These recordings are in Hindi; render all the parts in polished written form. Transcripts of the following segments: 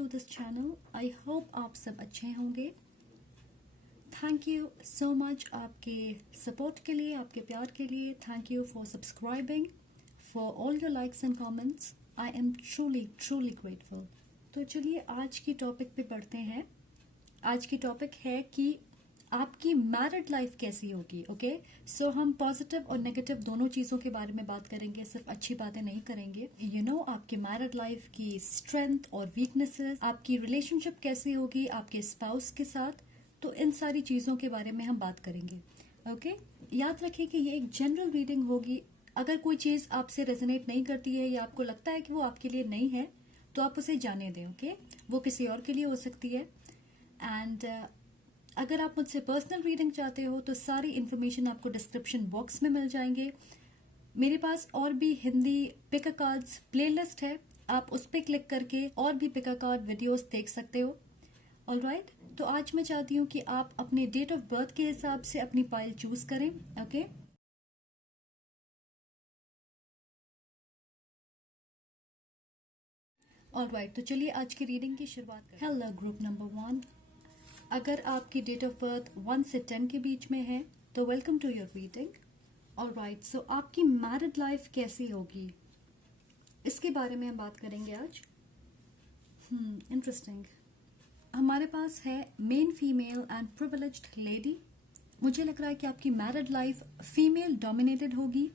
To this channel. I hope आप सब अच्छे होंगे। थैंक यू सो मच आपके सपोर्ट के लिए, आपके प्यार के लिए। Thank you for subscribing, for all your likes and comments. I am truly grateful. तो चलिए आज की टॉपिक पे बढ़ते हैं। आज की टॉपिक है कि आपकी मैरिड लाइफ कैसी होगी। ओके, सो हम पॉजिटिव और नेगेटिव दोनों चीज़ों के बारे में बात करेंगे, सिर्फ अच्छी बातें नहीं करेंगे। आपकी मैरिड लाइफ की स्ट्रेंथ और वीकनेसेस, आपकी रिलेशनशिप कैसी होगी आपके स्पाउस के साथ, तो इन सारी चीज़ों के बारे में हम बात करेंगे। ओके, याद रखिए कि ये एक जनरल रीडिंग होगी। अगर कोई चीज़ आपसे रेजोनेट नहीं करती है या आपको लगता है कि वो आपके लिए नहीं है, तो आप उसे जाने दें। ओके, वो किसी और के लिए हो सकती है। एंड अगर आप मुझसे पर्सनल रीडिंग चाहते हो तो सारी इन्फॉर्मेशन आपको डिस्क्रिप्शन बॉक्स में मिल जाएंगे। मेरे पास और भी Hindi pick a cards playlist है, आप उस पर क्लिक करके और भी पिक अ कार्ड वीडियोस देख सकते हो। ऑलराइट, तो आज मैं चाहती हूँ कि आप अपने डेट ऑफ बर्थ के हिसाब से अपनी पाइल चूज करें। ओके, ऑलराइट, तो चलिए आज की रीडिंग की शुरुआत करें। हेलो ग्रुप नंबर 1, अगर आपकी डेट ऑफ बर्थ 1 से 10 के बीच में है तो welcome to your reading. Alright, so आपकी मैरिड लाइफ कैसी होगी, इसके बारे में हम बात करेंगे आज। इंटरेस्टिंग। हमारे पास है main female and privileged lady. मुझे लग रहा है कि आपकी मैरिड लाइफ फीमेल डोमिनेटेड होगी।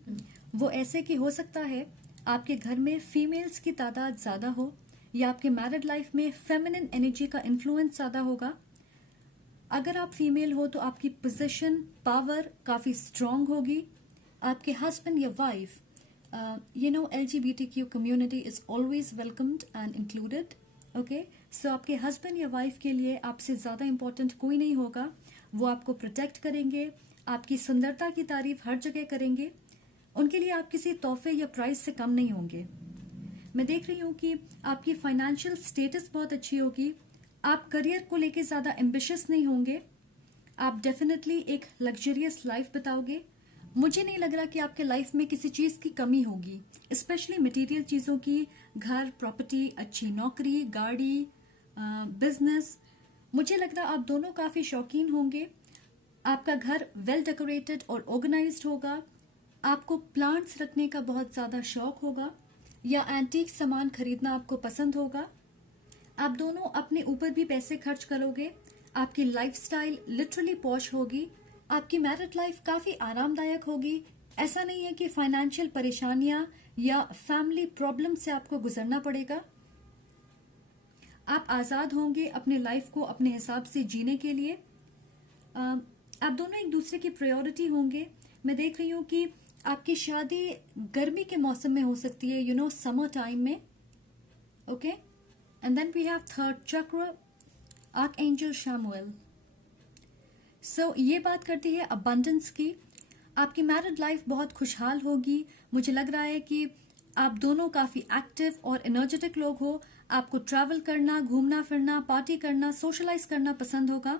वो ऐसे कि हो सकता है आपके घर में फीमेल्स की तादाद ज्यादा हो, या आपके मैरिड लाइफ में फेमिनिन एनर्जी का इन्फ्लुएंस ज्यादा होगा। अगर आप फीमेल हो तो आपकी पोजीशन पावर काफी स्ट्रांग होगी। आपके हस्बैंड या wife, LGBTQ community is always welcomed and included. Okay, so आपके हस्बैंड या वाइफ के लिए आपसे ज्यादा इंपॉर्टेंट कोई नहीं होगा। वो आपको प्रोटेक्ट करेंगे, आपकी सुंदरता की तारीफ हर जगह करेंगे। उनके लिए आप किसी तोहफे या प्राइस से कम नहीं होंगे। मैं देख रही हूँ कि आपकी फाइनेंशियल स्टेटस बहुत अच्छी होगी। आप करियर को लेके ज्यादा एम्बिशियस नहीं होंगे। आप डेफिनेटली एक लग्जरियस लाइफ बिताओगे। मुझे नहीं लग रहा कि आपके लाइफ में किसी चीज की कमी होगी, स्पेशली मटेरियल चीजों की। घर, प्रॉपर्टी, अच्छी नौकरी, गाड़ी, बिजनेस। मुझे लग रहा आप दोनों काफी शौकीन होंगे। आपका घर वेल डेकोरेटेड और ऑर्गेनाइज्ड होगा। आपको प्लांट्स रखने का बहुत ज्यादा शौक होगा, या एंटीक सामान खरीदना आपको पसंद होगा। आप दोनों अपने ऊपर भी पैसे खर्च करोगे। आपकी लाइफस्टाइल लिटरली पॉश होगी। आपकी मैरिड लाइफ काफी आरामदायक होगी। ऐसा नहीं है कि फाइनेंशियल परेशानियां या फैमिली प्रॉब्लम से आपको गुजरना पड़ेगा। आप आजाद होंगे अपने लाइफ को अपने हिसाब से जीने के लिए। आप दोनों एक दूसरे की प्रायोरिटी होंगे। मैं देख रही हूँ कि आपकी शादी गर्मी के मौसम में हो सकती है, समर टाइम में। Okay, and then we have third chakra, archangel Chamuel. So ये बात करती है अबंडेंस की। आपकी मैरिड लाइफ बहुत खुशहाल होगी। मुझे लग रहा है कि आप दोनों काफी एक्टिव और एनर्जेटिक लोग हो। आपको ट्रैवल करना, घूमना फिरना, पार्टी करना, सोशलाइज करना पसंद होगा।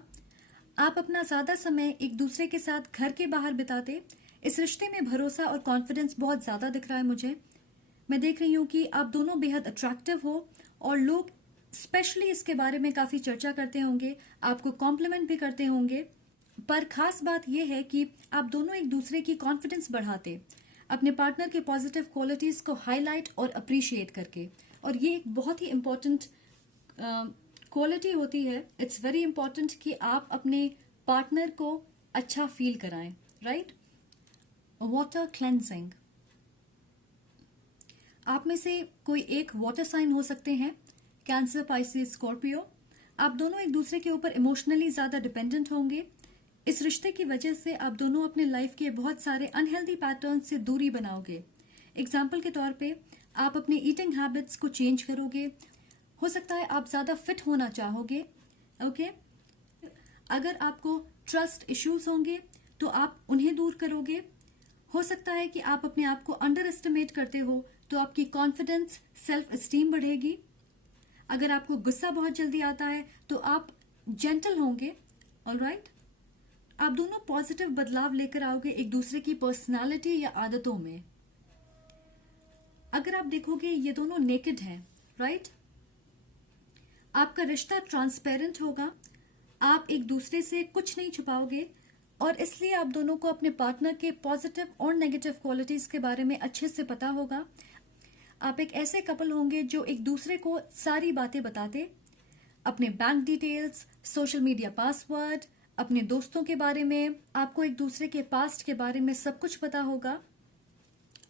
आप अपना ज्यादा समय एक दूसरे के साथ घर के बाहर बिताते। इस रिश्ते में भरोसा और कॉन्फिडेंस बहुत ज्यादा दिख रहा है मुझे। मैं देख रही हूँ कि आप दोनों बेहद अट्रैक्टिव हो और लोग स्पेशली इसके बारे में काफी चर्चा करते होंगे, आपको कॉम्प्लीमेंट भी करते होंगे। पर खास बात यह है कि आप दोनों एक दूसरे की कॉन्फिडेंस बढ़ाते, अपने पार्टनर के पॉजिटिव क्वालिटीज को हाईलाइट और अप्रिशिएट करके। और ये एक बहुत ही इंपॉर्टेंट क्वालिटी होती है। इट्स वेरी इंपॉर्टेंट कि आप अपने पार्टनर को अच्छा फील कराएं, राइट। Water cleansing. आप में से कोई एक वाटर साइन हो सकते हैं, कैंसर, पाइसेस, स्कॉर्पियो। आप दोनों एक दूसरे के ऊपर इमोशनली ज्यादा डिपेंडेंट होंगे। इस रिश्ते की वजह से आप दोनों अपने लाइफ के बहुत सारे अनहेल्दी पैटर्न से दूरी बनाओगे। एग्जाम्पल के तौर पे आप अपनी ईटिंग हैबिट्स को चेंज करोगे। हो सकता है आप ज्यादा फिट होना चाहोगे। ओके, अगर आपको ट्रस्ट इश्यूज होंगे तो आप उन्हें दूर करोगे। हो सकता है कि आप अपने आप को अंडर एस्टिमेट करते हो, तो आपकी कॉन्फिडेंस, सेल्फ एस्टीम बढ़ेगी। अगर आपको गुस्सा बहुत जल्दी आता है तो आप जेंटल होंगे। ऑलराइट, आप दोनों पॉजिटिव बदलाव लेकर आओगे एक दूसरे की पर्सनालिटी या आदतों में। अगर आप देखोगे ये दोनों नेकेड हैं, राइट। आपका रिश्ता ट्रांसपेरेंट होगा, आप एक दूसरे से कुछ नहीं छुपाओगे और इसलिए आप दोनों को अपने पार्टनर के पॉजिटिव और नेगेटिव क्वालिटीज के बारे में अच्छे से पता होगा। आप एक ऐसे कपल होंगे जो एक दूसरे को सारी बातें बताते, अपने bank details, social media password, अपने दोस्तों के बारे में, आपको एक दूसरे के पास्ट के बारे में सब कुछ पता होगा।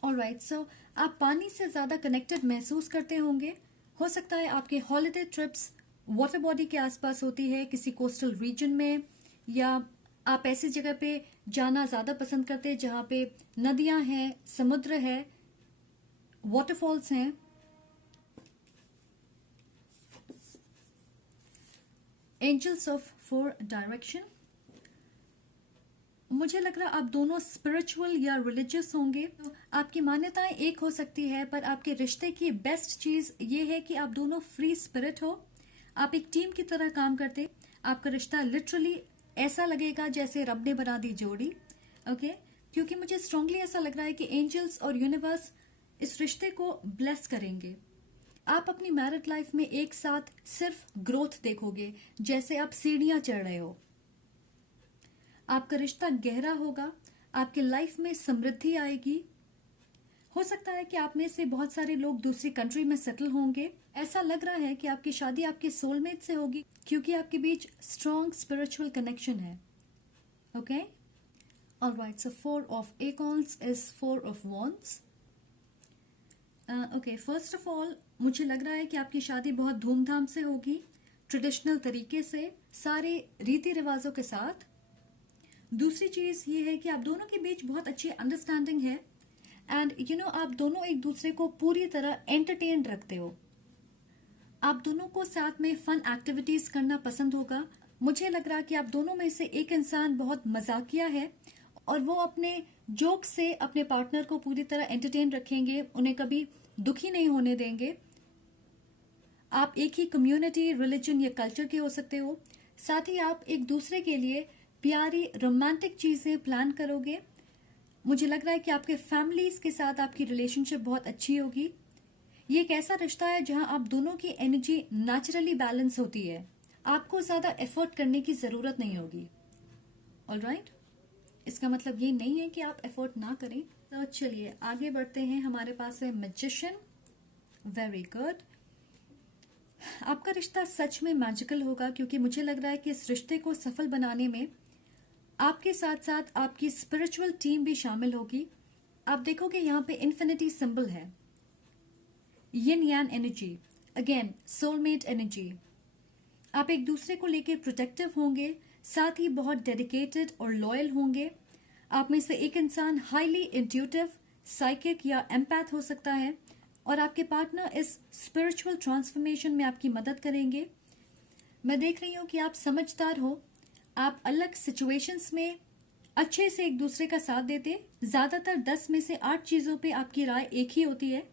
ऑलराइट, सो आप पानी से ज्यादा कनेक्टेड महसूस करते होंगे। हो सकता है आपके हॉलिडे ट्रिप्स वाटर बॉडी के आसपास होती है, किसी कोस्टल रीजन में, या आप ऐसी जगह पे जाना ज्यादा पसंद करते हैं जहां पे नदियां हैं, समुद्र है, वाटरफॉल्स हैं। एंजल्स ऑफ 4 डायरेक्शन, मुझे लग रहा आप दोनों स्पिरिचुअल या रिलीजियस होंगे। तो आपकी मान्यताएं एक हो सकती है, पर आपके रिश्ते की बेस्ट चीज ये है कि आप दोनों फ्री स्पिरिट हो, आप एक टीम की तरह काम करते। आपका रिश्ता लिटरली ऐसा लगेगा जैसे रब ने बना दी जोड़ी। ओके, क्योंकि मुझे स्ट्रांगली ऐसा लग रहा है कि एंजल्स और यूनिवर्स इस रिश्ते को ब्लेस करेंगे। आप अपनी मैरिड लाइफ में एक साथ सिर्फ ग्रोथ देखोगे, जैसे आप सीढ़ियां चढ़ रहे हो। आपका रिश्ता गहरा होगा, आपके लाइफ में समृद्धि आएगी। हो सकता है कि आप में से बहुत सारे लोग दूसरी कंट्री में सेटल होंगे। ऐसा लग रहा है कि आपकी शादी आपके सोलमेट से होगी, क्योंकि आपके बीच स्ट्रॉन्ग स्पिरिचुअल कनेक्शन है। Okay, alright, so 4 of acorns is 4 of wands. Okay, first of all मुझे लग रहा है कि आपकी शादी बहुत धूमधाम से होगी, ट्रेडिशनल तरीके से, सारे रीति रिवाजों के साथ। दूसरी चीज ये है कि आप दोनों के बीच बहुत अच्छी अंडरस्टैंडिंग है एंड आप दोनों एक दूसरे को पूरी तरह एंटरटेन रखते हो। आप दोनों को साथ में फन एक्टिविटीज करना पसंद होगा। मुझे लग रहा कि आप दोनों में से एक इंसान बहुत मजाकिया है और वो अपने जोक से अपने पार्टनर को पूरी तरह एंटरटेन रखेंगे, उन्हें कभी दुखी नहीं होने देंगे। आप एक ही कम्युनिटी, रिलीजन या कल्चर के हो सकते हो। साथ ही आप एक दूसरे के लिए प्यारी रोमांटिक चीजें प्लान करोगे। मुझे लग रहा है कि आपके फैमिलीज के साथ आपकी रिलेशनशिप बहुत अच्छी होगी। ये एक ऐसा रिश्ता है जहां आप दोनों की एनर्जी नेचुरली बैलेंस होती है, आपको ज्यादा एफर्ट करने की जरूरत नहीं होगी। ऑलराइट, इसका मतलब ये नहीं है कि आप एफर्ट ना करें। तो चलिए आगे बढ़ते हैं। हमारे पास है मैजिशियन। वेरी गुड, आपका रिश्ता सच में मैजिकल होगा, क्योंकि मुझे लग रहा है कि इस रिश्ते को सफल बनाने में आपके साथ साथ आपकी स्पिरिचुअल टीम भी शामिल होगी। आप देखोगे यहाँ पे इन्फिनिटी सिंबल है, यिन यान एनर्जी, अगेन सोलमेट एनर्जी। आप एक दूसरे को लेकर प्रोटेक्टिव होंगे, साथ ही बहुत डेडिकेटेड और लॉयल होंगे। आप में से एक इंसान हाईली इंट्यूटिव, साइकिक या एम्पैथ हो सकता है और आपके पार्टनर इस स्पिरिचुअल ट्रांसफॉर्मेशन में आपकी मदद करेंगे। मैं देख रही हूँ कि आप समझदार हो, आप अलग सिचुएशंस में अच्छे से एक दूसरे का साथ देते। ज्यादातर 10 में से 8 चीजों पे आपकी राय एक ही होती है।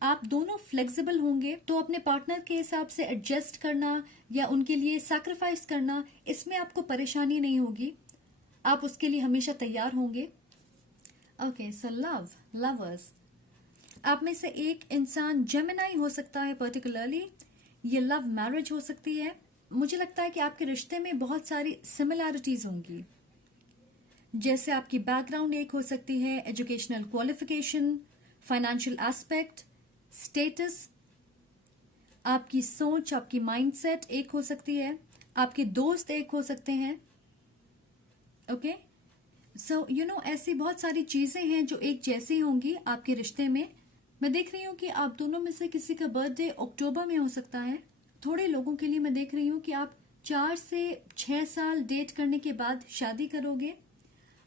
आप दोनों फ्लेक्सिबल होंगे, तो अपने पार्टनर के हिसाब से एडजस्ट करना या उनके लिए सैक्रिफाइस करना, इसमें आपको परेशानी नहीं होगी। आप उसके लिए हमेशा तैयार होंगे। ओके, सो लवर्स, आप में से एक इंसान जेमिनाई हो सकता है पर्टिकुलरली, ये लव मैरिज हो सकती है। मुझे लगता है कि आपके रिश्ते में बहुत सारी सिमिलैरिटीज होंगी, जैसे आपकी बैकग्राउंड एक हो सकती है, educational qualification, financial aspect, status, आपकी सोच, आपकी माइंडसेट एक हो सकती है, आपके दोस्त एक हो सकते हैं। ओके, सो ऐसी बहुत सारी चीजें हैं जो एक जैसी होंगी आपके रिश्ते में। मैं देख रही हूँ कि आप दोनों में से किसी का बर्थडे अक्टूबर में हो सकता है। थोड़े लोगों के लिए मैं देख रही हूँ कि आप 4 से 6 साल डेट करने के बाद शादी करोगे।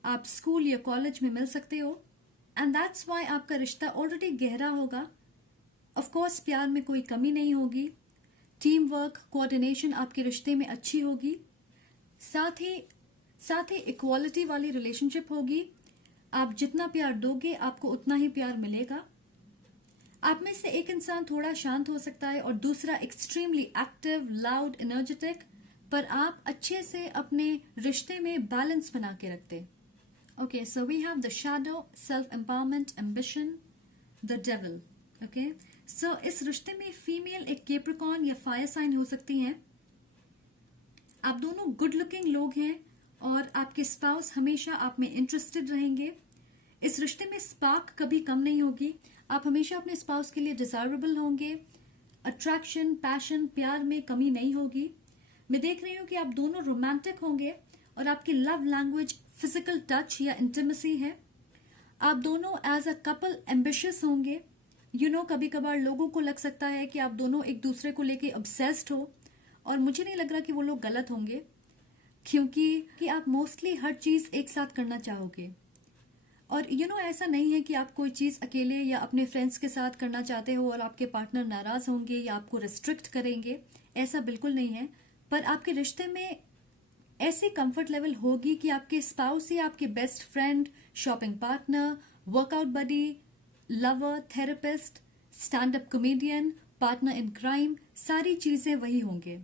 आप स्कूल या कॉलेज में मिल सकते हो एंड दैट्स व्हाई आपका रिश्ता ऑलरेडी गहरा होगा। ऑफ कोर्स प्यार में कोई कमी नहीं होगी, टीम वर्क, कोऑर्डिनेशन आपके रिश्ते में अच्छी होगी। साथ ही इक्वालिटी वाली रिलेशनशिप होगी। आप जितना प्यार दोगे आपको उतना ही प्यार मिलेगा। आप में से एक इंसान थोड़ा शांत हो सकता है और दूसरा एक्सट्रीमली एक्टिव, लाउड, एनर्जेटिक, पर आप अच्छे से अपने रिश्ते में बैलेंस बना के रखते। Okay, so we have the shadow, self empowerment, ambition, the devil. Okay, so इस रिश्ते में फीमेल एक कैप्रिकॉर्न या फायर साइन हो सकती हैं। आप दोनों गुड लुकिंग लोग हैं और आपके स्पाउस हमेशा आप में इंटरेस्टेड रहेंगे। इस रिश्ते में स्पार्क कभी कम नहीं होगी। आप हमेशा अपने स्पाउस के लिए डिजायरेबल होंगे। अट्रैक्शन, पैशन, प्यार में कमी नहीं होगी। मैं देख रही हूँ कि आप दोनों रोमांटिक होंगे और आपकी लव लैंग्वेज फिजिकल टच या इंटीमेसी है। आप दोनों एज अ कपल एम्बिशियस होंगे। कभी कभार लोगों को लग सकता है कि आप दोनों एक दूसरे को लेके ऑब्सेस्ड हो, और मुझे नहीं लग रहा कि वो लोग गलत होंगे, क्योंकि आप मोस्टली हर चीज एक साथ करना चाहोगे। और ऐसा नहीं है कि आप कोई चीज अकेले या अपने फ्रेंड्स के साथ करना चाहते हो और आपके पार्टनर नाराज होंगे या आपको रिस्ट्रिक्ट करेंगे, ऐसा बिल्कुल नहीं है। पर आपके रिश्ते में ऐसी कंफर्ट लेवल होगी कि आपके स्पाउस या आपके best friend, shopping partner, workout buddy, lover, therapist, stand up comedian, partner in crime, सारी चीजें वही होंगे।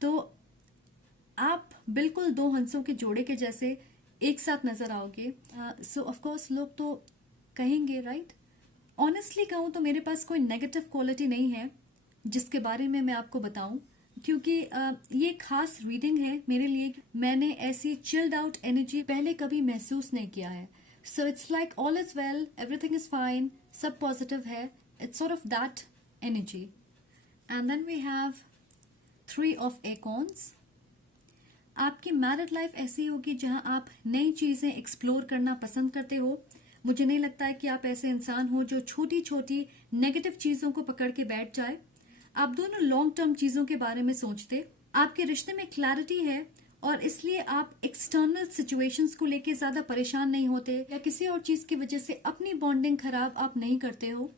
तो आप बिल्कुल दो हंसों के जोड़े के जैसे एक साथ नजर आओगे। सो ऑफ कोर्स लोग तो कहेंगे, राइट? ऑनेस्टली कहूं तो मेरे पास कोई नेगेटिव क्वालिटी नहीं है जिसके बारे में मैं आपको बताऊं, क्योंकि ये खास रीडिंग है मेरे लिए। मैंने ऐसी चिल्ड आउट एनर्जी पहले कभी महसूस नहीं किया है। So it's like all is well, everything is fine, सब पॉजिटिव है। It's sort of that energy. And then we have 3 of acorns. आपकी मैरिड लाइफ ऐसी होगी जहां आप नई चीजें एक्सप्लोर करना पसंद करते हो। मुझे नहीं लगता है कि आप ऐसे इंसान हो जो छोटी छोटी नेगेटिव चीजों को पकड़ के बैठ जाए। आप दोनों लॉन्ग टर्म चीजों के बारे में सोचते। आपके रिश्ते में क्लैरिटी है और इसलिए आप एक्सटर्नल सिचुएशंस को लेके ज्यादा परेशान नहीं होते या किसी और चीज की वजह से अपनी बॉन्डिंग खराब आप नहीं करते हो।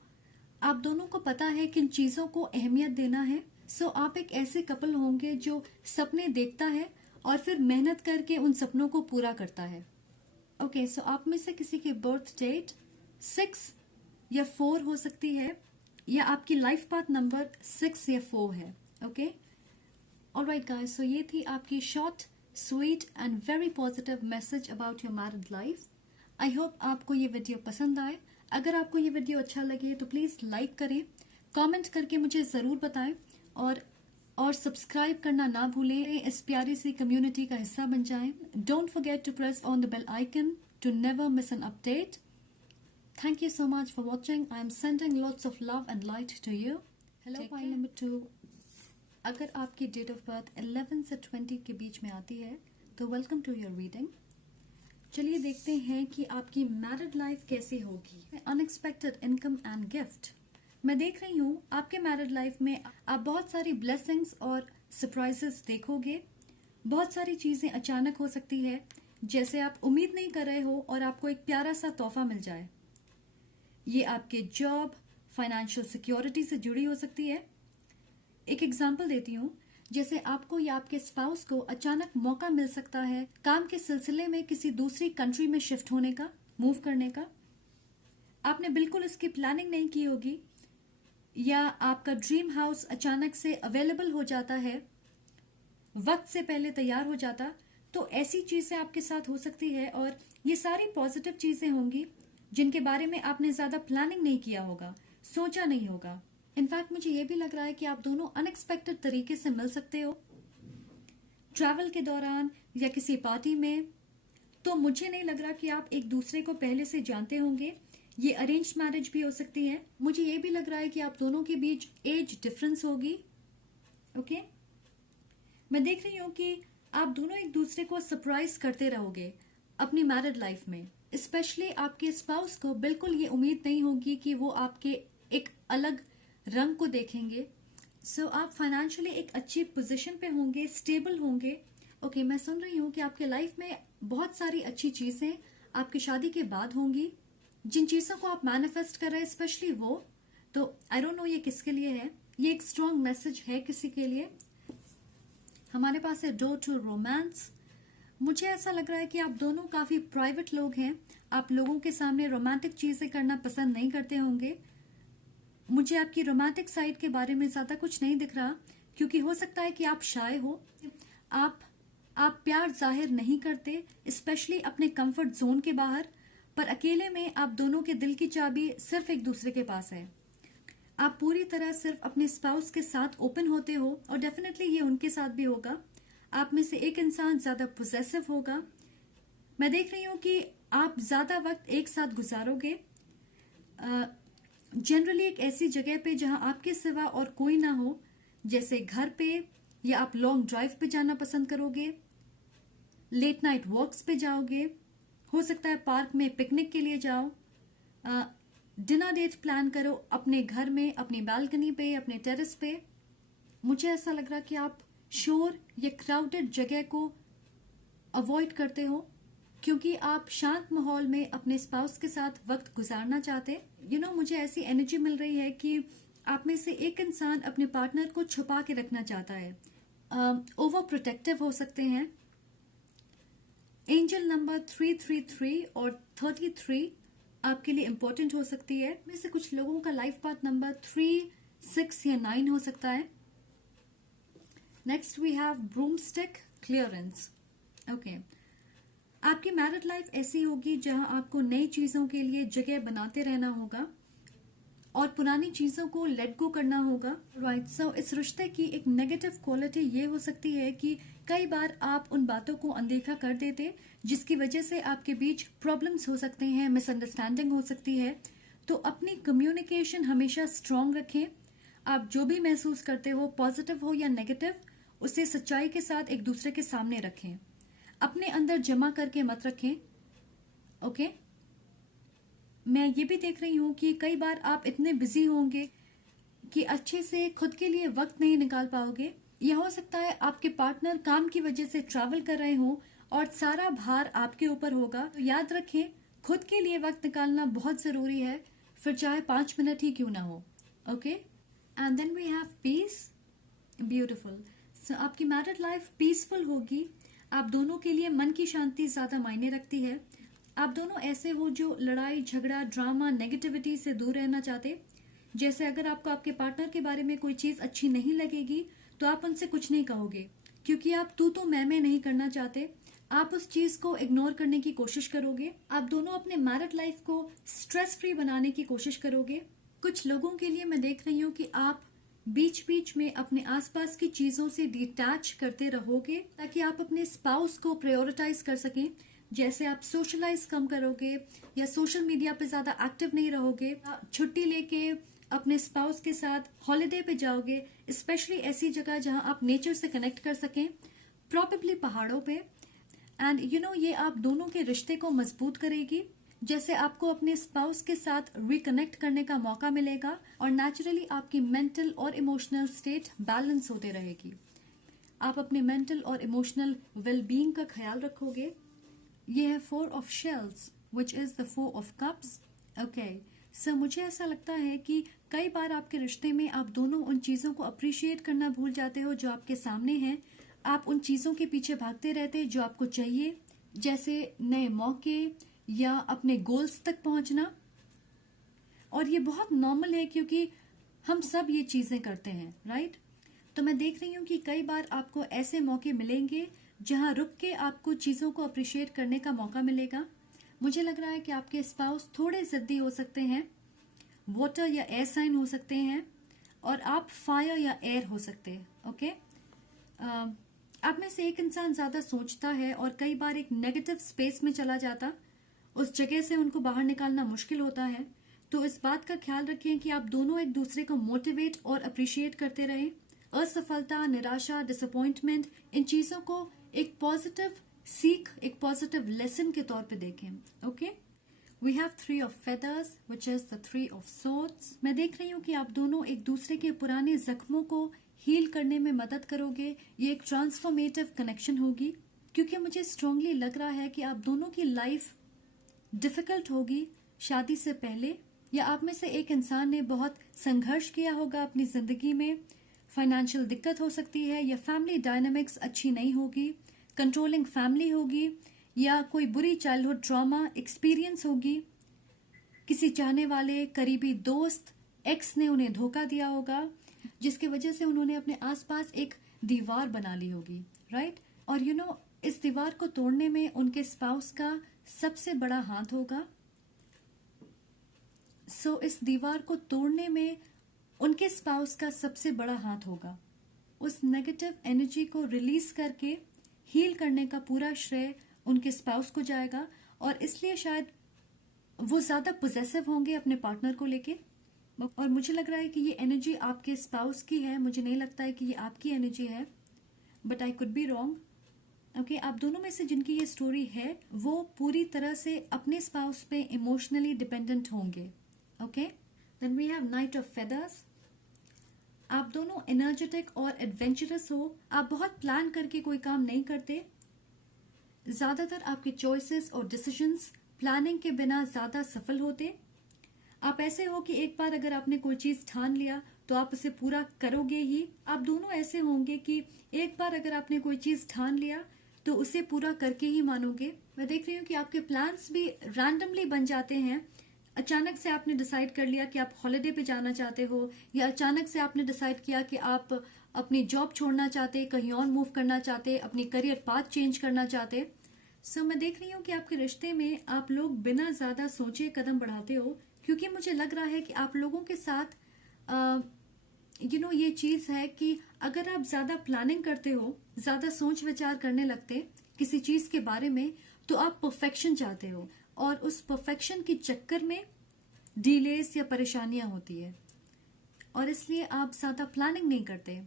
आप दोनों को पता है किन चीजों को अहमियत देना है। सो आप एक ऐसे कपल होंगे जो सपने देखता है और फिर मेहनत करके उन सपनों को पूरा करता है। ओके, सो आप में से किसी की बर्थ डेट 6 या 4 हो सकती है, या आपकी लाइफ पाथ नंबर 6 या 4 है। ओके, ऑलराइट गाइस, सो ये थी आपकी short, sweet and very positive message about your married life. I hope आपको ये वीडियो पसंद आए। अगर आपको ये वीडियो अच्छा लगे तो प्लीज लाइक करें, कमेंट करके मुझे जरूर बताएं, और सब्सक्राइब करना ना भूलें। इस प्यारी सी कम्युनिटी का हिस्सा बन जाएं। Don't forget to press on the bell icon to never miss an update. Thank you so much for watching. I am sending lots of love and light to you. Hello, pile number 2. अगर आपकी डेट ऑफ बर्थ 11 से 20 के बीच में आती है तो वेलकम टू योर रीडिंग। चलिए देखते हैं कि आपकी मैरिड लाइफ कैसी होगी। Unexpected income and gift. मैं देख रही हूँ आपके मैरिड लाइफ में आप बहुत सारी ब्लेसिंग्स और सरप्राइजेस देखोगे। बहुत सारी चीजें अचानक हो सकती है, जैसे आप उम्मीद नहीं कर रहे हो और आपको एक प्यारा सा तोहफा मिल जाए। ये आपके जॉब, फाइनेंशियल सिक्योरिटी से जुड़ी हो सकती है। एक एग्जांपल देती हूँ, जैसे आपको या आपके स्पाउस को अचानक मौका मिल सकता है काम के सिलसिले में किसी दूसरी कंट्री में शिफ्ट होने का, मूव करने का। आपने बिल्कुल इसकी प्लानिंग नहीं की होगी, या आपका ड्रीम हाउस अचानक से अवेलेबल हो जाता है, वक्त से पहले तैयार हो जाता। तो ऐसी चीजें आपके साथ हो सकती है, और ये सारी पॉजिटिव चीजें होंगी जिनके बारे में आपने ज्यादा प्लानिंग नहीं किया होगा, सोचा नहीं होगा। इनफैक्ट मुझे ये भी लग रहा है कि आप दोनों अनएक्सपेक्टेड तरीके से मिल सकते हो, ट्रैवल के दौरान या किसी पार्टी में। तो मुझे नहीं लग रहा कि आप एक दूसरे को पहले से जानते होंगे। ये अरेंज्ड मैरिज भी हो सकती है। मुझे ये भी लग रहा है कि आप दोनों के बीच एज डिफरेंस होगी। ओके, मैं देख रही हूँ कि आप दोनों एक दूसरे को सरप्राइज करते रहोगे अपनी मैरिड लाइफ में। स्पेशली आपके स्पाउस को बिल्कुल ये उम्मीद नहीं होगी कि वो आपके एक अलग रंग को देखेंगे। सो आप फाइनेंशियली एक अच्छी पोजीशन पे होंगे, स्टेबल होंगे। ओके, मैं सुन रही हूँ कि आपके लाइफ में बहुत सारी अच्छी चीजें आपकी शादी के बाद होंगी, जिन चीजों को आप मैनिफेस्ट कर रहे हैं, स्पेशली वो। तो आई डोंट नो ये किसके लिए है। ये एक स्ट्रॉन्ग मैसेज है किसी के लिए। हमारे पास है डोर टू रोमांस। मुझे ऐसा लग रहा है कि आप दोनों काफी प्राइवेट लोग हैं। आप लोगों के सामने रोमांटिक चीजें करना पसंद नहीं करते होंगे। मुझे आपकी रोमांटिक साइड के बारे में ज्यादा कुछ नहीं दिख रहा, क्योंकि हो सकता है कि आप शाय हो। आप प्यार जाहिर नहीं करते, स्पेशली अपने कंफर्ट जोन के बाहर। पर अकेले में आप दोनों के दिल की चाबी सिर्फ एक दूसरे के पास है। आप पूरी तरह सिर्फ अपने स्पाउस के साथ ओपन होते हो, और डेफिनेटली ये उनके साथ भी होगा। आप में से एक इंसान ज्यादा पोजेसिव होगा। मैं देख रही हूँ कि आप ज्यादा वक्त एक साथ गुजारोगे, जनरली एक ऐसी जगह पे जहां आपके सिवा और कोई ना हो, जैसे घर पे, या आप लॉन्ग ड्राइव पे जाना पसंद करोगे, लेट नाइट वॉक्स पे जाओगे, हो सकता है पार्क में पिकनिक के लिए जाओ, डिनर डेट प्लान करो अपने घर में, अपनी बालकनी पे, अपने टेरेस पे। मुझे ऐसा लग रहा कि आप शोर या क्राउडेड जगह को अवॉइड करते हो, क्योंकि आप शांत माहौल में अपने स्पाउस के साथ वक्त गुजारना चाहते। मुझे ऐसी एनर्जी मिल रही है कि आप में से एक इंसान अपने पार्टनर को छुपा के रखना चाहता है, ओवर प्रोटेक्टिव हो सकते हैं। एंजल नंबर 333 और 33 आपके लिए इंपॉर्टेंट हो सकती है। में से कुछ लोगों का लाइफ पाथ नंबर 3, 6 या 9 हो सकता है। Next we have broomstick clearance. Okay, आपकी मैरिड लाइफ ऐसी होगी जहां आपको नई चीजों के लिए जगह बनाते रहना होगा और पुरानी चीजों को लेट गो करना होगा। राइट, सो इस रिश्ते की एक नेगेटिव क्वालिटी ये हो सकती है कि कई बार आप उन बातों को अनदेखा कर देते, जिसकी वजह से आपके बीच प्रॉब्लम्स हो सकते हैं, मिसअंडरस्टैंडिंग हो सकती है। तो अपनी कम्युनिकेशन हमेशा स्ट्रांग रखें। आप जो भी महसूस करते हो, पॉजिटिव हो या नेगेटिव, उसे सच्चाई के साथ एक दूसरे के सामने रखें, अपने अंदर जमा करके मत रखें। ओके, मैं ये भी देख रही हूं कि कई बार आप इतने बिजी होंगे कि अच्छे से खुद के लिए वक्त नहीं निकाल पाओगे। यह हो सकता है आपके पार्टनर काम की वजह से ट्रैवल कर रहे हो और सारा भार आपके ऊपर होगा। तो याद रखें, खुद के लिए वक्त निकालना बहुत जरूरी है, फिर चाहे 5 मिनट ही क्यों ना हो। Okay, and then we have peace. Beautiful. So आपकी मैरिड लाइफ पीसफुल होगी। आप दोनों के लिए मन की शांति ज्यादा मायने रखती है। आप दोनों ऐसे हो जो लड़ाई झगड़ा, ड्रामा, नेगेटिविटी से दूर रहना चाहते। जैसे अगर आपको आपके पार्टनर के बारे में कोई चीज अच्छी नहीं लगेगी तो आप उनसे कुछ नहीं कहोगे, क्योंकि आप तू तो मैं नहीं करना चाहते। आप उस चीज को इग्नोर करने की कोशिश करोगे। आप दोनों अपने मैरिड लाइफ को स्ट्रेस फ्री बनाने की कोशिश करोगे। कुछ लोगों के लिए मैं देख रही हूँ कि आप बीच बीच में अपने आसपास की चीजों से डिटैच करते रहोगे, ताकि आप अपने स्पाउस को प्रायोरिटाइज कर सकें। जैसे आप सोशलाइज कम करोगे या सोशल मीडिया पे ज्यादा एक्टिव नहीं रहोगे, छुट्टी लेके अपने स्पाउस के साथ हॉलिडे पे जाओगे, स्पेशली ऐसी जगह जहां आप नेचर से कनेक्ट कर सकें, प्रॉबेबली पहाड़ों पे। एंड ये आप दोनों के रिश्ते को मजबूत करेगी। जैसे आपको अपने स्पाउस के साथ रिकनेक्ट करने का मौका मिलेगा और नेचुरली आपकी मेंटल और इमोशनल स्टेट बैलेंस होते रहेगी। आप अपने मेंटल और इमोशनल वेलबींग का ख्याल रखोगे। ये है 4 of shells which is the 4 of cups. Okay, so मुझे ऐसा लगता है कि कई बार आपके रिश्ते में आप दोनों उन चीजों को अप्रिशिएट करना भूल जाते हो जो आपके सामने हैं। आप उन चीजों के पीछे भागते रहते जो आपको चाहिए, जैसे नए मौके या अपने गोल्स तक पहुंचना। और ये बहुत नॉर्मल है, क्योंकि हम सब ये चीजें करते हैं, राइट। तो मैं देख रही हूँ कि कई बार आपको ऐसे मौके मिलेंगे जहां रुक के आपको चीजों को अप्रिशिएट करने का मौका मिलेगा। मुझे लग रहा है कि आपके स्पाउस थोड़े जिद्दी हो सकते हैं, वाटर या एयर साइन हो सकते हैं, और आप फायर या एयर हो सकते हैं। ओके, आप में से एक इंसान ज्यादा सोचता है और कई बार एक नेगेटिव स्पेस में चला जाता, उस जगह से उनको बाहर निकालना मुश्किल होता है। तो इस बात का ख्याल रखें कि आप दोनों एक दूसरे को मोटिवेट और अप्रिशिएट करते रहें। असफलता, निराशा, डिसअपॉइंटमेंट, इन चीजों को एक पॉजिटिव सीख, एक पॉजिटिव लेसन के तौर पे देखें। Okay, we have 3 of feathers which is the 3 of swords. मैं देख रही हूँ कि आप दोनों एक दूसरे के पुराने जख्मों को हील करने में मदद करोगे। ये एक ट्रांसफॉर्मेटिव कनेक्शन होगी, क्योंकि मुझे स्ट्रांगली लग रहा है कि आप दोनों की लाइफ डिफिकल्ट होगी शादी से पहले, या आप में से एक इंसान ने बहुत संघर्ष किया होगा अपनी जिंदगी में। फाइनेंशियल दिक्कत हो सकती है, या फैमिली डायनामिक्स अच्छी नहीं होगी, कंट्रोलिंग फैमिली होगी, या कोई बुरी चाइल्डहुड ट्रॉमा एक्सपीरियंस होगी। किसी चाहने वाले करीबी दोस्त, एक्स ने उन्हें धोखा दिया होगा, जिसकी वजह से उन्होंने अपने आसपास एक दीवार बना ली होगी, राइट। और इस दीवार को तोड़ने में उनके स्पाउस का सबसे बड़ा हाथ होगा। सो इस दीवार को तोड़ने में उनके स्पाउस का सबसे बड़ा हाथ होगा। उस नेगेटिव एनर्जी को रिलीज करके हील करने का पूरा श्रेय उनके स्पाउस को जाएगा, और इसलिए शायद वो ज्यादा पोजेसिव होंगे अपने पार्टनर को लेके। और मुझे लग रहा है कि ये एनर्जी आपके स्पाउस की है, मुझे नहीं लगता है कि ये आपकी एनर्जी है, but I could be wrong. Okay, आप दोनों में से जिनकी ये स्टोरी है वो पूरी तरह से अपने स्पाउस पे इमोशनली डिपेंडेंट होंगे। Okay, then we have knight of feathers. आप दोनों एनर्जेटिक और एडवेंचरस हो। आप बहुत प्लान करके कोई काम नहीं करते। ज्यादातर आपके चॉइसेस और डिसीजंस प्लानिंग के बिना ज्यादा सफल होते। आप ऐसे हो कि एक बार अगर आपने कोई चीज ठान लिया तो आप उसे पूरा करोगे ही। आप दोनों ऐसे होंगे कि एक बार अगर आपने कोई चीज ठान लिया तो उसे पूरा करके ही मानोगे। मैं देख रही हूँ कि आपके प्लान्स भी रैंडमली बन जाते हैं। अचानक से आपने डिसाइड कर लिया कि आप हॉलिडे पे जाना चाहते हो, या अचानक से आपने डिसाइड किया कि आप अपनी जॉब छोड़ना चाहते, कहीं और मूव करना चाहते, अपनी करियर पाथ चेंज करना चाहते। सो मैं देख रही हूँ कि आपके रिश्ते में आप लोग बिना ज्यादा सोचे कदम बढ़ाते हो, क्योंकि मुझे लग रहा है कि आप लोगों के साथ ये चीज है कि अगर आप ज्यादा प्लानिंग करते हो, ज्यादा सोच विचार करने लगते किसी चीज के बारे में, तो आप परफेक्शन चाहते हो, और उस परफेक्शन के चक्कर में डिलेस या परेशानियां होती है, और इसलिए आप ज्यादा प्लानिंग नहीं करते।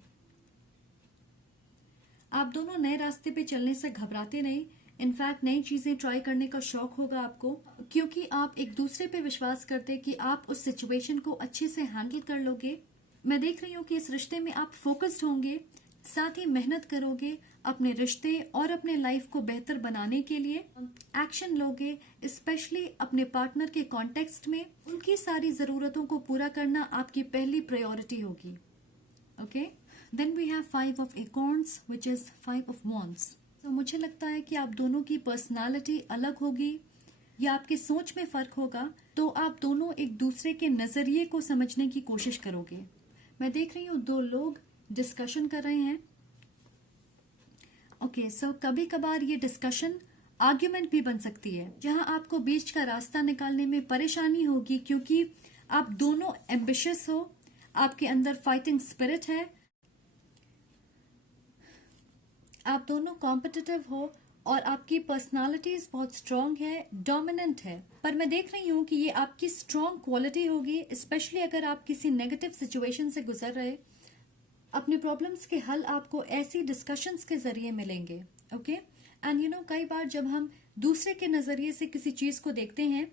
आप दोनों नए रास्ते पे चलने से घबराते नहीं। इनफैक्ट नई चीजें ट्राई करने का शौक होगा आपको, क्योंकि आप एक दूसरे पे विश्वास करते कि आप उस सिचुएशन को अच्छे से हैंडल कर लोगे। मैं देख रही हूँ कि इस रिश्ते में आप फोकस्ड होंगे, साथ ही मेहनत करोगे अपने रिश्ते और अपने लाइफ को बेहतर बनाने के लिए। एक्शन लोगे, स्पेशली अपने पार्टनर के कॉन्टेक्स्ट में। उनकी सारी जरूरतों को पूरा करना आपकी पहली प्रायोरिटी होगी। Okay, then we have 5 of acorns which is 5 of wands. तो मुझे लगता है कि आप दोनों की पर्सनालिटी अलग होगी, या आपकी सोच में फर्क होगा, तो आप दोनों एक दूसरे के नजरिए को समझने की कोशिश करोगे। मैं देख रही हूँ 2 लोग डिस्कशन कर रहे हैं। ओके, सो कभी कभार ये डिस्कशन आर्ग्यूमेंट भी बन सकती है, जहां आपको बीच का रास्ता निकालने में परेशानी होगी, क्योंकि आप दोनों एम्बिशियस हो, आपके अंदर फाइटिंग स्पिरिट है, आप दोनों कॉम्पिटिटिव हो, और आपकी पर्सनालिटीज बहुत स्ट्रांग है, डोमिनेंट है। पर मैं देख रही हूँ कि ये आपकी स्ट्रांग क्वालिटी होगी, स्पेशली अगर आप किसी नेगेटिव सिचुएशन से गुजर रहे। अपने प्रॉब्लम्स के हल आपको ऐसी डिस्कशंस के जरिए मिलेंगे। ओके, एंड कई बार जब हम दूसरे के नजरिए से किसी चीज को देखते हैं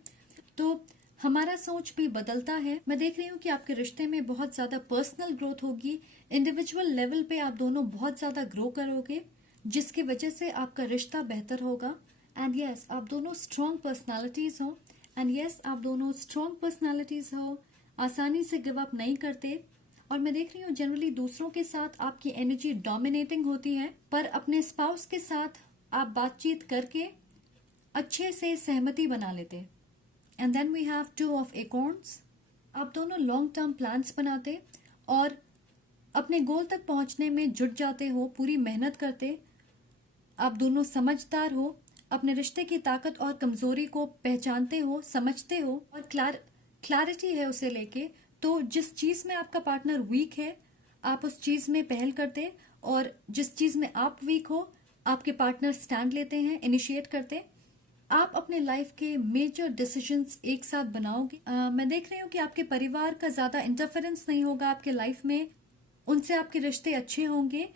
तो हमारा सोच भी बदलता है। मैं देख रही हूँ कि आपके रिश्ते में बहुत ज्यादा पर्सनल ग्रोथ होगी। इंडिविजुअल लेवल पे आप दोनों बहुत ज्यादा ग्रो करोगे, जिसकी वजह से आपका रिश्ता बेहतर होगा। एंड यस, आप दोनों स्ट्रॉन्ग पर्सनालिटीज हो, एंड यस, आप दोनों स्ट्रॉन्ग पर्सनालिटीज हो, आसानी से गिव अप नहीं करते। और मैं देख रही हूँ जनरली दूसरों के साथ आपकी एनर्जी डोमिनेटिंग होती है, पर अपने स्पाउस के साथ आप बातचीत करके अच्छे से सहमति बना लेते। And then we have 2 of acorns. आप दोनों लॉन्ग टर्म प्लान्स बनाते और अपने गोल तक पहुंचने में जुट जाते हो, पूरी मेहनत करते। आप दोनों समझदार हो, अपने रिश्ते की ताकत और कमजोरी को पहचानते हो, समझते हो, और क्लैरिटी है उसे लेके। तो जिस चीज में आपका पार्टनर वीक है, आप उस चीज में पहल करते, और जिस चीज में आप वीक हो, आपके पार्टनर स्टैंड लेते हैं, इनिशिएट करते। आप अपने लाइफ के मेजर डिसीजंस एक साथ बनाओगे। मैं देख रही हूँ कि आपके परिवार का ज्यादा इंटरफेरेंस नहीं होगा आपके लाइफ में, उनसे आपके रिश्ते अच्छे होंगे।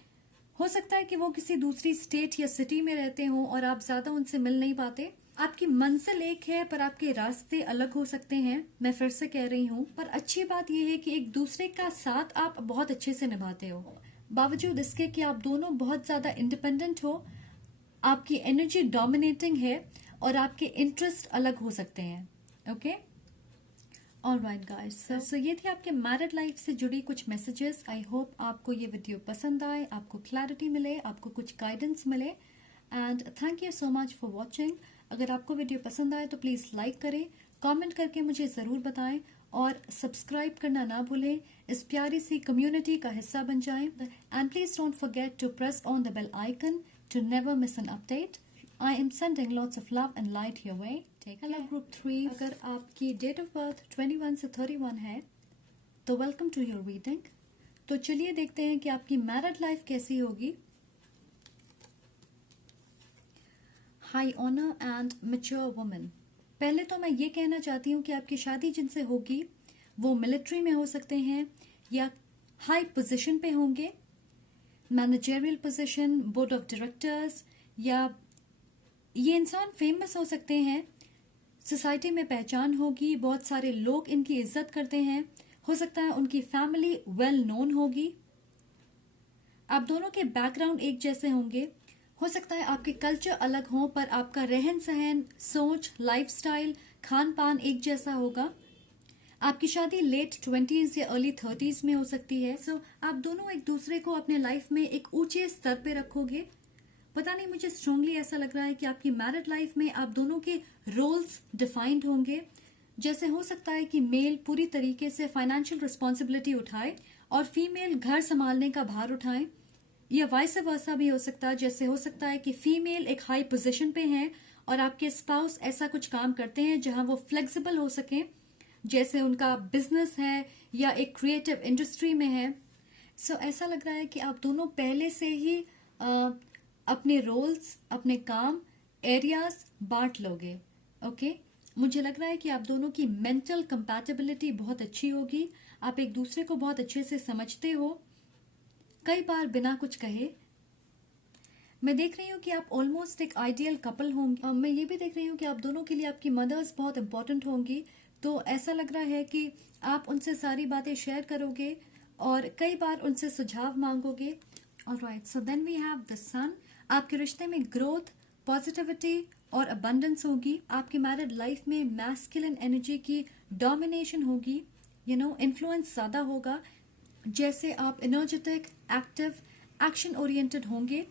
हो सकता है कि वो किसी दूसरी स्टेट या सिटी में रहते हों और आप ज्यादा उनसे मिल नहीं पाते। आपकी मंजिल एक है पर आपके रास्ते अलग हो सकते हैं, मैं फिर से कह रही हूँ। पर अच्छी बात यह है कि एक दूसरे का साथ आप बहुत अच्छे से निभाते हो, बावजूद इसके कि आप दोनों बहुत ज्यादा इंडिपेंडेंट हो। आपकी एनर्जी डोमिनेटिंग है और आपके इंटरेस्ट अलग हो सकते हैं। ओके, ऑलराइट गाइस, सो ये थे आपके मैरिड लाइफ से जुड़ी कुछ मैसेजेस। आई होप आपको ये वीडियो पसंद आए, आपको क्लैरिटी मिले, आपको कुछ गाइडेंस मिले। And thank you so much for watching. अगर आपको वीडियो पसंद आए तो प्लीज लाइक करें, कमेंट करके मुझे जरूर बताएं, और सब्सक्राइब करना ना भूलें। इस प्यारी सी कम्युनिटी का हिस्सा बन जाएं। And please don't forget to press on the bell icon to never miss an update. I am sending lots of love and light your way. Take care. Group 3, अगर आपकी डेट ऑफ बर्थ 21 से 31 है तो वेलकम टू योर रीडिंग। तो चलिए देखते हैं कि आपकी मैरिड लाइफ कैसी होगी। High honour and mature woman. पहले तो मैं ये कहना चाहती हूँ कि आपकी शादी जिनसे होगी वो मिलिट्री में हो सकते हैं या हाई पोजीशन पे होंगे, managerial position, board of directors, या ये इंसान फेमस हो सकते हैं, सोसाइटी में पहचान होगी, बहुत सारे लोग इनकी इज्जत करते हैं, हो सकता है उनकी फैमिली वेल नोन होगी। आप दोनों के बैकग्राउंड एक जैसे होंगे, हो सकता है आपके कल्चर अलग हो पर आपका रहन सहन, सोच, लाइफस्टाइल, खान पान एक जैसा होगा। आपकी शादी लेट 20s या अर्ली 30s में हो सकती है। सो आप दोनों एक दूसरे को अपने लाइफ में एक ऊंचे स्तर पे रखोगे। पता नहीं, मुझे स्ट्रांगली ऐसा लग रहा है कि आपकी मैरिड लाइफ में आप दोनों के रोल्स डिफाइंड होंगे। जैसे हो सकता है कि मेल पूरी तरीके से फाइनेंशियल रिस्पॉन्सिबिलिटी उठाए और फीमेल घर संभालने का भार उठाए, या वाइस वर्सा भी हो सकता है। जैसे हो सकता है कि फीमेल एक हाई पोजीशन पे हैं और आपके स्पाउस ऐसा कुछ काम करते हैं जहां वो फ्लेक्सिबल हो सके, जैसे उनका बिजनेस है या एक क्रिएटिव इंडस्ट्री में है। सो ऐसा लग रहा है कि आप दोनों पहले से ही अपने रोल्स, अपने काम, एरियाज बांट लोगे। ओके, मुझे लग रहा है कि आप दोनों की मेंटल कंपैटिबिलिटी बहुत अच्छी होगी। आप एक दूसरे को बहुत अच्छे से समझते हो, कई बार बिना कुछ कहे। मैं देख रही हूँ कि आप ऑलमोस्ट एक आइडियल कपल होंगे। मैं ये भी देख रही हूँ कि आप दोनों के लिए आपकी मदर्स बहुत इंपॉर्टेंट होंगी। तो ऐसा लग रहा है कि आप उनसे सारी बातें शेयर करोगे और कई बार उनसे सुझाव मांगोगे। Alright, so then we have the sun. आपके रिश्ते में ग्रोथ, पॉजिटिविटी और अबंडेंस होगी। आपकी मैरिड लाइफ में मैस्कुलिन एनर्जी की डोमिनेशन होगी, इन्फ्लुएंस ज्यादा होगा। जैसे आप एनर्जेटिक, एक्टिव, एक्शन ओरिएंटेड होंगे।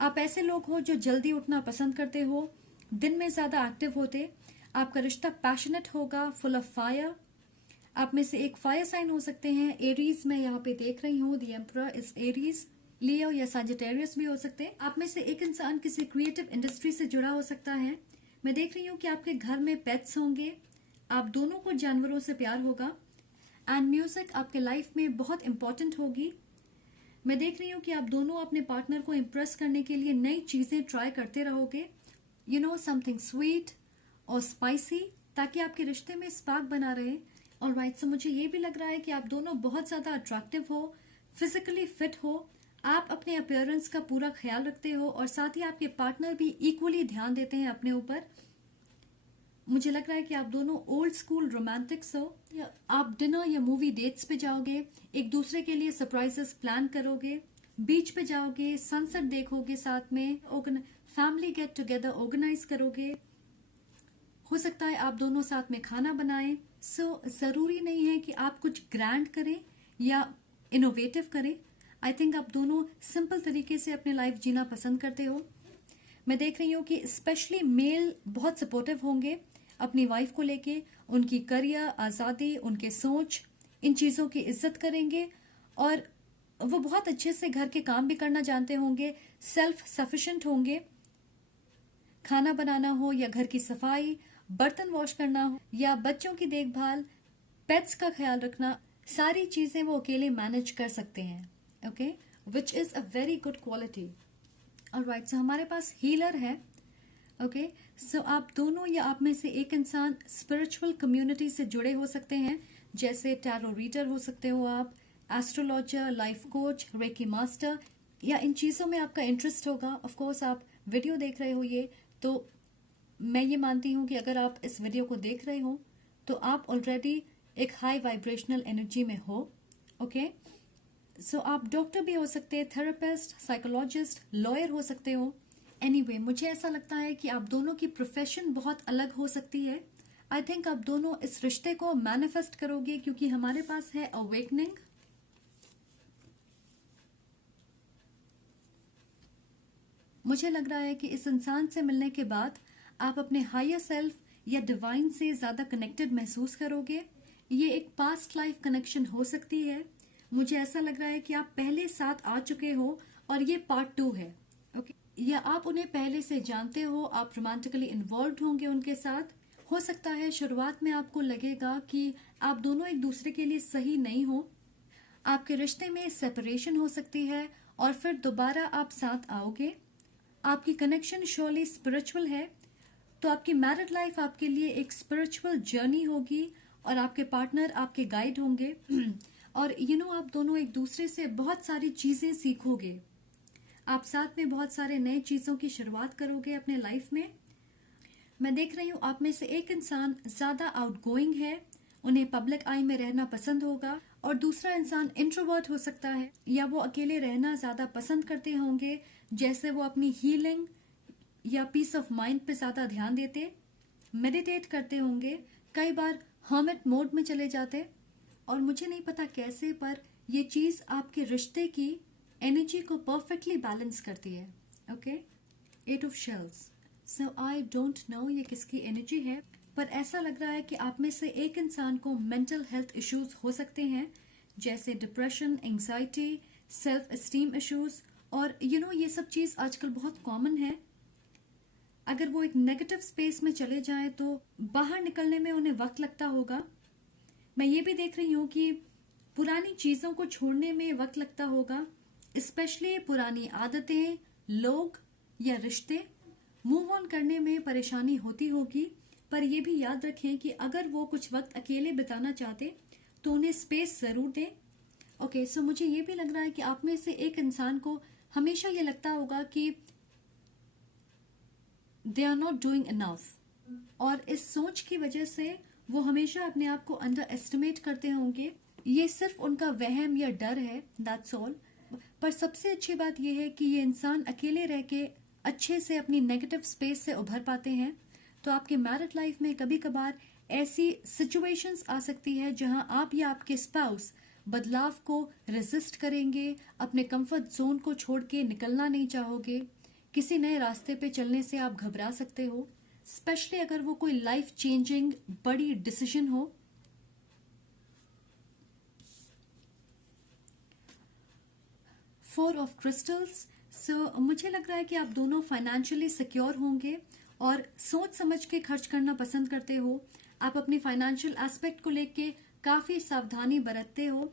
आप ऐसे लोग हो जो जल्दी उठना पसंद करते हो, दिन में ज्यादा एक्टिव होते। आपका रिश्ता पैशनेट होगा, फुल ऑफ फायर। आप में से एक फायर साइन हो सकते हैं, एरीज मैं यहाँ पे देख रही हूँ, द एम्परर इज एरीज। लियो या सजिटेरियस भी हो सकते हैं। आप में से एक इंसान किसी क्रिएटिव इंडस्ट्री से जुड़ा हो सकता है। मैं देख रही हूँ कि आपके घर में पेट्स होंगे। आप दोनों को जानवरों से प्यार होगा। एंड म्यूजिक आपके लाइफ में बहुत इंपॉर्टेंट होगी। मैं देख रही हूँ कि आप दोनों अपने पार्टनर को इम्प्रेस करने के लिए नई चीजें ट्राई करते रहोगे, समथिंग स्वीट और स्पाइसी, ताकि आपके रिश्ते में स्पार्क बना रहे। ऑलराइट, सो मुझे ये भी लग रहा है कि आप दोनों बहुत ज्यादा अट्रैक्टिव हो, फिजिकली फिट हो, आप अपने अपीयरेंस का पूरा ख्याल रखते हो और साथ ही आपके पार्टनर भी इक्वली ध्यान देते हैं अपने ऊपर। मुझे लग रहा है कि आप दोनों ओल्ड स्कूल रोमांटिक्स हो, या आप डिनर या मूवी डेट्स पे जाओगे, एक दूसरे के लिए सरप्राइजेस प्लान करोगे, बीच पे जाओगे, सनसेट देखोगे साथ में, फैमिली गेट टुगेदर ऑर्गेनाइज करोगे। हो सकता है आप दोनों साथ में खाना बनाएं। सो जरूरी नहीं है कि आप कुछ ग्रैंड करें या इनोवेटिव करें। आई थिंक आप दोनों सिंपल तरीके से अपने लाइफ जीना पसंद करते हो। मैं देख रही हूँ कि स्पेशली मेल बहुत सपोर्टिव होंगे अपनी वाइफ को लेके, उनकी करियर, आजादी, उनके सोच, इन चीजों की इज्जत करेंगे और वो बहुत अच्छे से घर के काम भी करना जानते होंगे, सेल्फ सफिशिएंट होंगे। खाना बनाना हो या घर की सफाई, बर्तन वॉश करना हो या बच्चों की देखभाल, पेट्स का ख्याल रखना, सारी चीजें वो अकेले मैनेज कर सकते हैं। Okay, which is a very good quality. Alright, so हमारे पास हीलर है। ओके, सो आप दोनों या आप में से एक इंसान स्पिरिचुअल कम्युनिटी से जुड़े हो सकते हैं, जैसे टैरो रीडर हो सकते हो आप, astrologer, life coach, reiki master, या इन चीजों में आपका इंटरेस्ट होगा। ऑफ कोर्स आप वीडियो देख रहे हो ये, तो मैं ये मानती हूँ कि अगर आप इस वीडियो को देख रहे हो तो आप ऑलरेडी एक हाई वाइब्रेशनल एनर्जी में हो। ओके, सो आप डॉक्टर भी हो सकते हैं, थेरेपिस्ट, साइकोलॉजिस्ट, लॉयर हो सकते हो। एनीवे, मुझे ऐसा लगता है कि आप दोनों की प्रोफेशन बहुत अलग हो सकती है। आई थिंक आप दोनों इस रिश्ते को मैनिफेस्ट करोगे क्योंकि हमारे पास है अवेकनिंग। मुझे लग रहा है कि इस इंसान से मिलने के बाद आप अपने हायर सेल्फ या डिवाइन से ज्यादा कनेक्टेड महसूस करोगे। ये एक पास्ट लाइफ कनेक्शन हो सकती है। मुझे ऐसा लग रहा है कि आप पहले साथ आ चुके हो और ये पार्ट 2 है। ओके, या आप उन्हें पहले से जानते हो, आप रोमांटिकली इन्वॉल्व होंगे उनके साथ। हो सकता है शुरुआत में आपको लगेगा कि आप दोनों एक दूसरे के लिए सही नहीं हो, आपके रिश्ते में सेपरेशन हो सकती है और फिर दोबारा आप साथ आओगे। आपकी कनेक्शन श्योरली स्पिरिचुअल है, तो आपकी मैरिड लाइफ आपके लिए एक स्पिरिचुअल जर्नी होगी और आपके पार्टनर आपके गाइड होंगे। और आप दोनों एक दूसरे से बहुत सारी चीजें सीखोगे। आप साथ में बहुत सारे नए चीजों की शुरुआत करोगे अपने लाइफ में। मैं देख रही हूँ आप में से एक इंसान ज्यादा आउटगोइंग है, उन्हें पब्लिक आई में रहना पसंद होगा, और दूसरा इंसान इंट्रोवर्ट हो सकता है या वो अकेले रहना ज्यादा पसंद करते होंगे, जैसे वो अपनी हीलिंग या पीस ऑफ माइंड पे ज्यादा ध्यान देते, मेडिटेट करते होंगे, कई बार हर्मिट मोड में चले जाते। और मुझे नहीं पता कैसे, पर ये चीज आपके रिश्ते की एनर्जी को परफेक्टली बैलेंस करती है। Okay, 8 of shells. So I don't know ये किसकी एनर्जी है, पर ऐसा लग रहा है कि आप में से एक इंसान को मेंटल हेल्थ इश्यूज हो सकते हैं, जैसे depression, anxiety, self esteem issues. और ये सब चीज आजकल बहुत कॉमन है। अगर वो एक नेगेटिव स्पेस में चले जाएं तो बाहर निकलने में उन्हें वक्त लगता होगा। मैं ये भी देख रही हूँ कि पुरानी चीजों को छोड़ने में वक्त लगता होगा, स्पेशली पुरानी आदतें, लोग या रिश्ते। मूव ऑन करने में परेशानी होती होगी, पर यह भी याद रखें कि अगर वो कुछ वक्त अकेले बिताना चाहते तो उन्हें स्पेस जरूर दें। ओके, सो मुझे ये भी लग रहा है कि आप में से एक इंसान को हमेशा ये लगता होगा कि they are not doing enough, और इस सोच की वजह से वो हमेशा अपने आप को अंडर एस्टिमेट करते होंगे। ये सिर्फ उनका वहम या डर है, दैट्स ऑल। पर सबसे अच्छी बात यह है कि ये इंसान अकेले रह के अच्छे से अपनी नेगेटिव स्पेस से उभर पाते हैं। तो आपके मैरिड लाइफ में कभी कभार ऐसी सिचुएशंस आ सकती है जहां आप या आपके स्पाउस बदलाव को रेजिस्ट करेंगे, अपने कंफर्ट जोन को छोड़ के निकलना नहीं चाहोगे, किसी नए रास्ते पे चलने से आप घबरा सकते हो, स्पेशली अगर वो कोई लाइफ चेंजिंग बड़ी डिसीजन हो। Four of crystals. सो मुझे लग रहा है कि आप दोनों फाइनेंशियली सिक्योर होंगे और सोच समझ के खर्च करना पसंद करते हो। आप अपनी फाइनेंशियल एस्पेक्ट को लेके काफी सावधानी बरतते हो।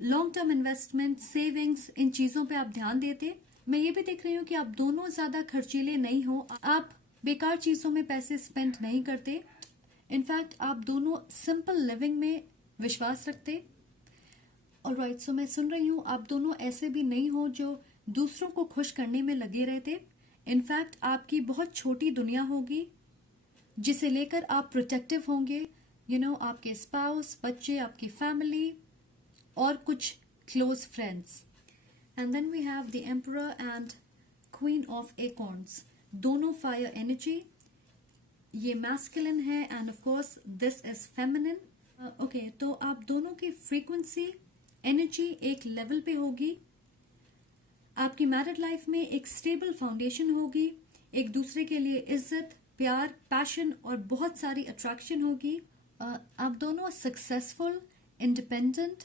लॉन्ग टर्म इन्वेस्टमेंट, सेविंग्स, इन चीजों पे आप ध्यान देते। मैं ये भी देख रही हूँ कि आप दोनों ज्यादा खर्चीले नहीं हो, आप बेकार चीजों में पैसे स्पेंड नहीं करते। इनफैक्ट आप दोनों सिंपल लिविंग में विश्वास रखते। ऑलराइट, सो मैं सुन रही हूँ आप दोनों ऐसे भी नहीं हो जो दूसरों को खुश करने में लगे रहते। इनफैक्ट आपकी बहुत छोटी दुनिया होगी जिसे लेकर आप प्रोटेक्टिव होंगे। आपके स्पाउस, बच्चे, आपकी फैमिली और कुछ close friends. And then we have the emperor and queen of acorns, दोनों फायर एनर्जी। ये मैस्कुलिन है and of course this is feminine. Okay, तो आप दोनों की फ्रीक्वेंसी, एनर्जी एक लेवल पे होगी। आपकी मैरिड लाइफ में एक स्टेबल फाउंडेशन होगी, एक दूसरे के लिए इज्जत, प्यार, पैशन और बहुत सारी अट्रैक्शन होगी। आप दोनों सक्सेसफुल, इंडिपेंडेंट,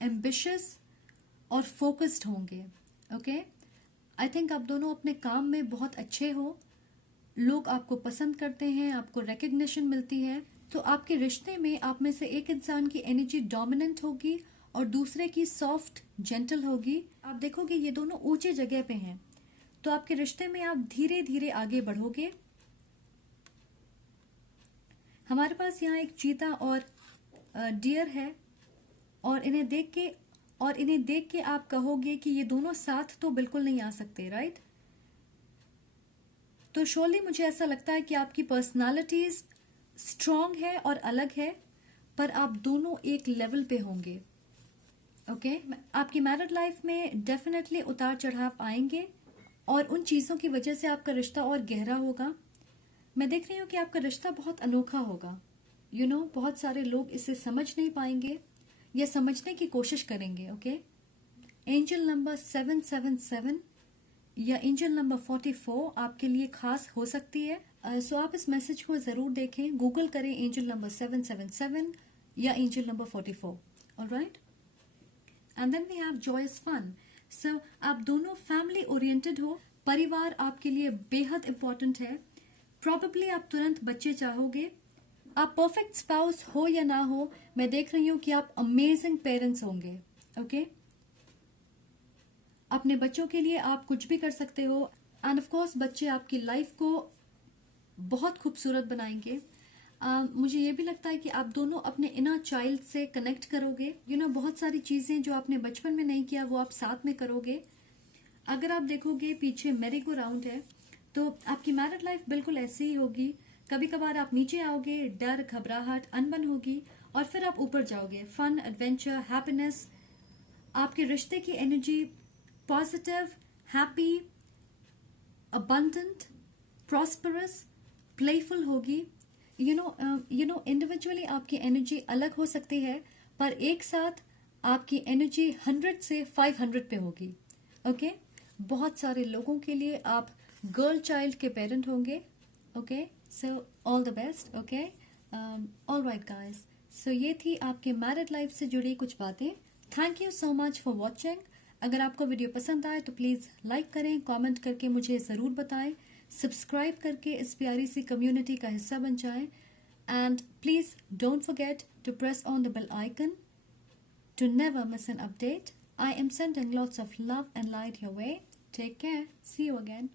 एम्बिशियस और फोकस्ड होंगे। ओके, आई थिंक आप दोनों अपने काम में बहुत अच्छे हो, लोग आपको पसंद करते हैं, आपको रिकग्निशन मिलती है। तो आपके रिश्ते में आप में से एक इंसान की एनर्जी डोमिनेंट होगी और दूसरे की सॉफ्ट, जेंटल होगी। आप देखोगे ये दोनों ऊंचे जगह पे हैं, तो आपके रिश्ते में आप धीरे धीरे आगे बढ़ोगे। हमारे पास यहाँ एक चीता और डियर है, और इन्हें देख के आप कहोगे कि ये दोनों साथ तो बिल्कुल नहीं आ सकते, राइट? तो श्योरली मुझे ऐसा लगता है कि आपकी पर्सनालिटीज स्ट्रांग है और अलग है, पर आप दोनों एक लेवल पे होंगे। ओके, आपकी मैरिड लाइफ में डेफिनेटली उतार चढ़ाव आएंगे और उन चीजों की वजह से आपका रिश्ता और गहरा होगा। मैं देख रही हूँ कि आपका रिश्ता बहुत अनोखा होगा। बहुत सारे लोग इसे समझ नहीं पाएंगे या समझने की कोशिश करेंगे। ओके, एंजल नंबर 777 या एंजल नंबर 44 आपके लिए खास हो सकती है। सो आप इस मैसेज को जरूर देखें, गूगल करें एंजल नंबर 777 या angel number 44। Alright, and then we have joys fun. आप दोनों फैमिली ओरिएंटेड हो, परिवार आपके लिए बेहद इंपॉर्टेंट है। प्रॉबेबली आप तुरंत बच्चे चाहोगे। आप परफेक्ट स्पाउस हो या ना हो, मैं देख रही हूं कि आप अमेजिंग पेरेंट्स होंगे। ओके, अपने बच्चों के लिए आप कुछ भी कर सकते हो, एंड ऑफ कोर्स बच्चे आपकी लाइफ को बहुत खूबसूरत बनाएंगे। मुझे ये भी लगता है कि आप दोनों अपने इनर चाइल्ड से कनेक्ट करोगे। बहुत सारी चीजें जो आपने बचपन में नहीं किया वो आप साथ में करोगे। अगर आप देखोगे पीछे मेरी गो राउंड है, तो आपकी मैरिड लाइफ बिल्कुल ऐसी ही होगी। कभी कभार आप नीचे आओगे, डर, घबराहट, अनबन होगी, और फिर आप ऊपर जाओगे। फन, एडवेंचर, हैप्पीनेस, आपके रिश्ते की energy positive, happy, abundant, prosperous, playful होगी। इंडिविजुअली आपकी एनर्जी अलग हो सकती है, पर एक साथ आपकी एनर्जी 100 से 500 पे होगी। ओके, बहुत सारे लोगों के लिए आप गर्ल चाइल्ड के पेरेंट होंगे। Okay, so all the best. Okay, all right guys, so ये थी आपके मैरिड लाइफ से जुड़ी कुछ बातें। Thank you so much for watching. अगर आपको वीडियो पसंद आए तो प्लीज़ लाइक करें, कमेंट करके मुझे ज़रूर बताएं, सब्सक्राइब करके इस प्यारी सी कम्युनिटी का हिस्सा बन जाएं, and please don't forget to press on the bell icon to never miss an update. I am sending lots of love and light your way. Take care. See you again.